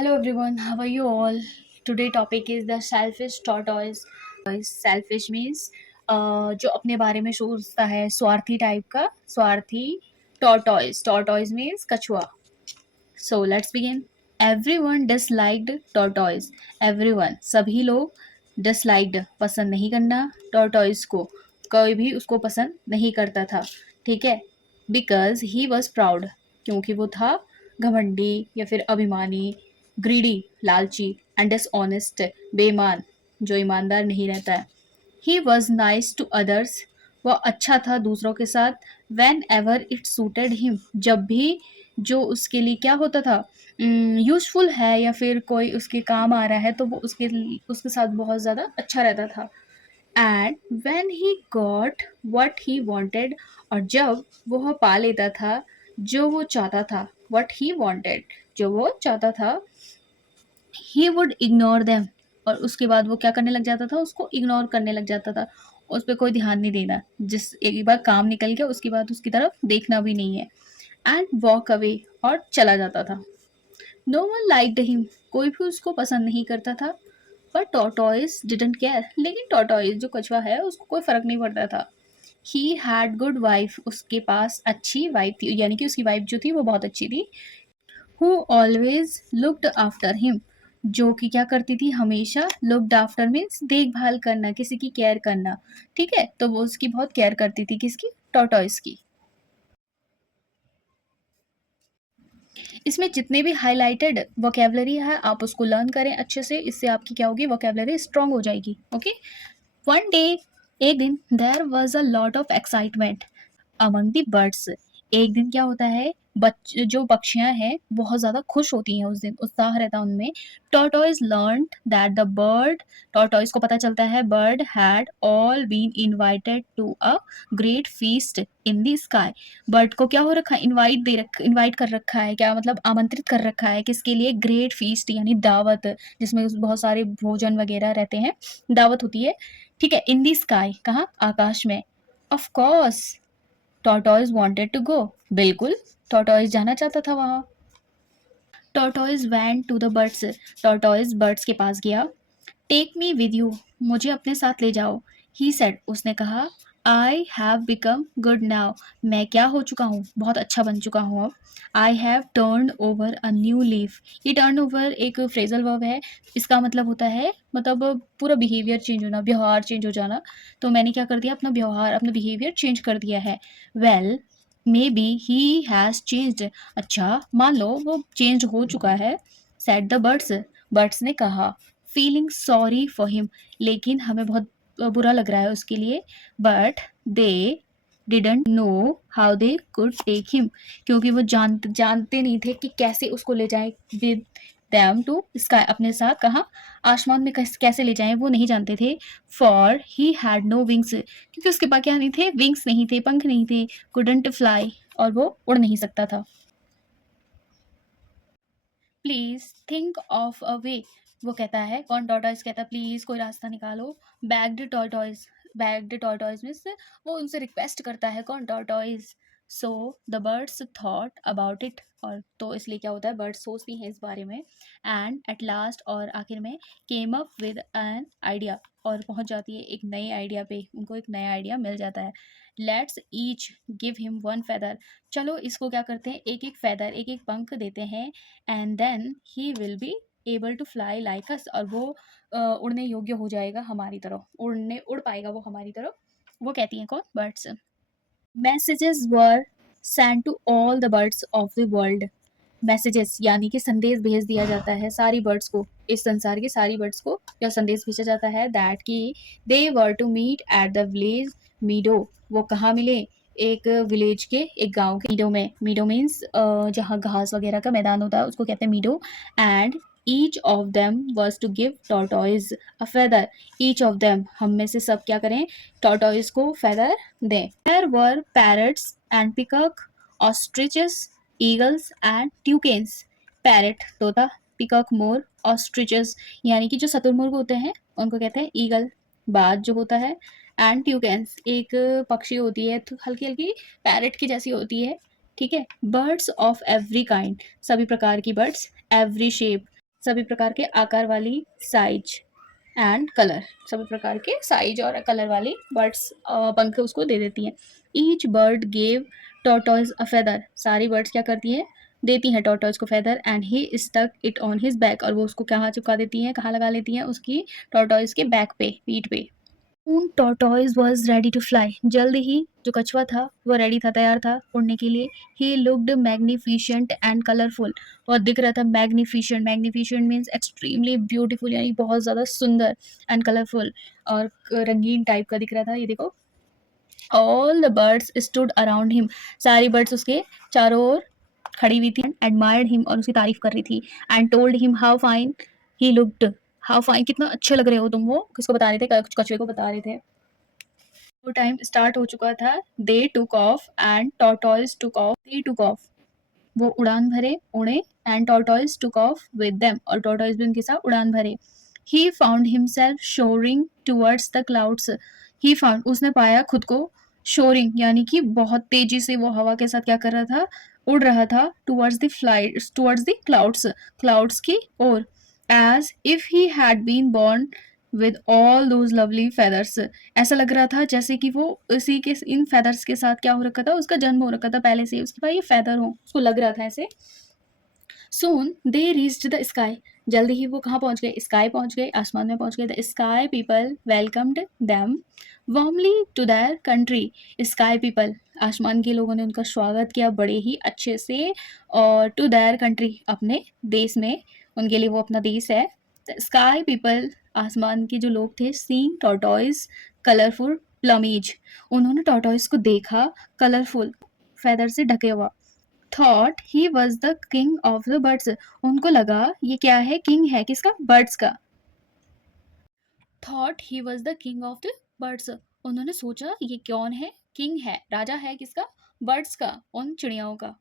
Hello everyone, how are you all? Today topic is the selfish tortoise. Selfish means जो अपने बारे में सोचता है, स्वार्थी टाइप का, स्वार्थी tortoise. Tortoise means कछुआ. So let's begin. Everyone disliked tortoise. Everyone सभी लोग disliked पसंद नहीं करना tortoise को, कोई भी उसको पसंद नहीं करता था, ठीक है. Because he was proud, क्योंकि वो था घमंडी या फिर अभिमानी, greedy लालची, and dishonest बेईमान जो ईमानदार नहीं रहता है. He was nice to others, वह अच्छा था दूसरों के साथ. Whenever it suited him, जब भी जो उसके लिए क्या होता था, यूजफुल है या फिर कोई उसके काम आ रहा है, तो वो उसके साथ बहुत ज़्यादा अच्छा रहता था. And when he got what he wanted, और जब वो पा लेता था जो वो चाहता था, वट ही वॉन्टेड जो वो चाहता था, ही वुड इग्नोर देम, और उसके बाद वो क्या करने लग जाता था, उसको इग्नोर करने लग जाता था, उस पर कोई ध्यान नहीं देना. जिस एक बार काम निकल गया उसके बाद उसकी तरफ देखना भी नहीं है. एंड वॉक अवे, और चला जाता था. नो वन लाइक्ड हिम, कोई भी उसको पसंद नहीं करता था. पर टॉर्टोइस डिडंट केयर, लेकिन टॉर्टोइस जो कछुआ है उसको कोई फर्क नहीं पड़ता था. ही हैड गुड वाइफ, उसके पास अच्छी वाइफ थी, यानी कि उसकी वाइफ जो थी वो बहुत अच्छी थी. Who always looked after him, जो कि क्या करती थी, हमेशा. लुक्ड आफ्टर मीन्स देखभाल करना, किसी की केयर करना, ठीक है. तो वो उसकी बहुत केयर करती थी, किसकी, टॉर्टोइस की. इसमें जितने भी हाइलाइटेड वोकेबलरी है आप उसको लर्न करें अच्छे से, इससे आपकी क्या होगी, वोकेबलरी स्ट्रांग हो जाएगी. ओके. वन डे, एक दिन, there was a lot of excitement among the birds. एक दिन क्या होता है, जो पक्षियां हैं बहुत ज्यादा खुश होती हैं, उस दिन उत्साह रहता है उनमें. Tortoise learn that the bird, tortoise को पता चलता है bird had all been invited to a great feast in the sky. Bird को क्या हो रखा है, इनवाइट कर रखा है, क्या मतलब आमंत्रित कर रखा है, किसके लिए, ग्रेट फीस्ट यानी दावत, जिसमें बहुत सारे भोजन वगैरह रहते हैं, दावत होती है, ठीक है. इन दी स्काई, कहाँ, आकाश में. Of course tortoise wanted to go, बिल्कुल टॉर्टोइस जाना चाहता था वहां. Tortoise went to the birds, tortoise birds के पास गया. टेक मी विद यू, मुझे अपने साथ ले जाओ. ही सेड, उसने कहा. I have become good now, मैं क्या हो चुका हूँ, बहुत अच्छा बन चुका हूँ अब. I have turn over a new leaf, ये टर्न ओवर एक फ्रेजल वर्ब है. इसका मतलब होता है, मतलब पूरा बिहेवियर चेंज होना, व्यवहार चेंज हो जाना. तो मैंने क्या कर दिया, अपना व्यवहार, अपना बिहेवियर चेंज कर दिया है. Well, may be he has changed, अच्छा मान लो वो चेंज हो चुका है. सेड द बर्ड्स, बर्ड्स ने कहा. फीलिंग सॉरी फॉर हिम, लेकिन हमें बहुत बुरा लग रहा है उसके लिए. But they didn't know how they could take him, क्योंकि वो जानते नहीं थे कि कैसे उसको ले जाएं विद दैम टू स्काई, अपने साथ, कहाँ, आसमान में कैसे ले जाएं वो नहीं जानते थे. For he had no wings, क्योंकि उसके पास क्या नहीं थे, विंग्स नहीं थे, पंख नहीं थे. कुडंट फ्लाई, और वो उड़ नहीं सकता था. प्लीज थिंक ऑफ अ वे, वो कहता है, कौन, टॉर्टोइस कहता है, प्लीज कोई रास्ता निकालो. Bagged tortoise, bagged tortoise means वो उनसे रिक्वेस्ट करता है, कौन, tortoise. So the birds thought about it, और तो इसलिए क्या होता है, बर्ड्स सोचती हैं इस बारे में. एंड एट लास्ट, और आखिर में, came up with an idea, और पहुंच जाती है एक नए आइडिया पे, उनको एक नया आइडिया मिल जाता है. Let's each give him one feather, चलो इसको क्या करते हैं, एक एक फेदर, एक एक पंख देते हैं. And then he will be able to fly like us, और वो उड़ने योग्य हो जाएगा हमारी तरफ, उड़ पाएगा वो हमारी तरफ. वो कहती हैं, कौन, birds. Messages were sent to all the birds of the world, messages यानी कि संदेश भेज दिया जाता है सारी बर्ड्स को, इस संसार के सारी बर्ड्स को यह संदेश भेजा जाता है, दैट कि they were to meet at the village meadow, वो कहाँ मिले, एक विलेज के, एक गांव के मीडो में. मीडो मीन्स जहाँ घास वगैरह का मैदान होता है उसको कहते हैं meadow. And each of them was to give tortoise a feather, each of them, हम में से सब क्या करें, टॉर्टोइज को फेदर दें. There were parrots and peacock, ostriches, eagles and toucans. Parrot तोता, पिकॉक मोर, ऑस्ट्रिचेस यानी कि जो शतुरमुर्ग होते हैं उनको कहते हैं ईगल, बाज जो होता है. एंड ट्यूकेन्स एक पक्षी होती है, तो हल्की हल्की पैरट की जैसी होती है, ठीक है. बर्ड्स ऑफ एवरी काइंड, सभी प्रकार की बर्ड्स. एवरी शेप, सभी प्रकार के आकार वाली, साइज एंड कलर, सभी प्रकार के साइज और कलर वाली बर्ड्स पंख उसको दे देती हैं। Each bird gave tortoise a feather, सारी बर्ड्स क्या करती हैं, देती हैं टॉर्टोइज को feather, and he stuck it on his back, और वो उसको कहाँ चिपका देती हैं, कहाँ लगा लेती हैं, उसकी टॉर्टोइज के बैक पे, पीठ पे। Soon tortoise was ready to fly. जल्द ही जो कछुआ था वो रेडी था, तैयार था उड़ने के लिए। He looked magnificent and colorful. और दिख रहा था magnificent. Magnificent means extremely beautiful, यानी बहुत ज़्यादा सुंदर, and colorful, और रंगीन टाइप का दिख रहा था। ये देखो, all the birds stood around him. सारी बर्ड्स उसके चारों ओर खड़ी हुई थी, admired him, और उसकी तारीफ कर रही थी, and told him how fine he looked. how fine, कितना अच्छे लग रहे हो तुम, वो किसको बता रहे थे, कछुए को बता रहे थे। वो टाइम स्टार्ट हो चुका था। They took off and tortoise took off, they took off, वो उड़ान भरे, उड़े, and tortoise took off with them, और टॉर्टोइज भी उनके साथ उड़ान भरे। He found himself soaring towards the clouds, he found, उसने पाया खुद को, शोरिंग यानी कि बहुत तेजी से वो हवा के साथ क्या कर रहा था, उड़ रहा था, towards the flight, towards the clouds, clouds की ओर, as if he had been born with all those lovely feathers, ऐसा लग रहा था जैसे कि वो इसी के इन फेदर्स के साथ क्या हो रखा था, उसका जन्म हो रखा था पहले से ही, उसके पास ये फेदर हो, उसको लग रहा था ऐसे। सून दे रीच्ड द स्काई, जल्दी ही वो कहाँ पहुंच गए, स्काई पहुंच गए, आसमान में पहुंच गए। The sky people welcomed them warmly to their country, sky people, आसमान के लोगों ने उनका स्वागत किया बड़े ही अच्छे से, और टू देयर कंट्री, अपने देश में, उनके लिए वो अपना देश है। स्काई पीपल, आसमान के जो लोग थे, सीइंग टॉर्टोइज कलरफुल प्लमीज, उन्होंने टॉर्टोइज को देखा कलरफुल फेदर से ढके हुआ। Thought he was the king of the birds, उनको लगा ये क्या है, किंग है किसका, बर्ड्स का। Thought he was the king of the birds, उन्होंने सोचा ये कौन है, किंग है, राजा है किसका, बर्ड्स का, उन चिड़ियाओं का।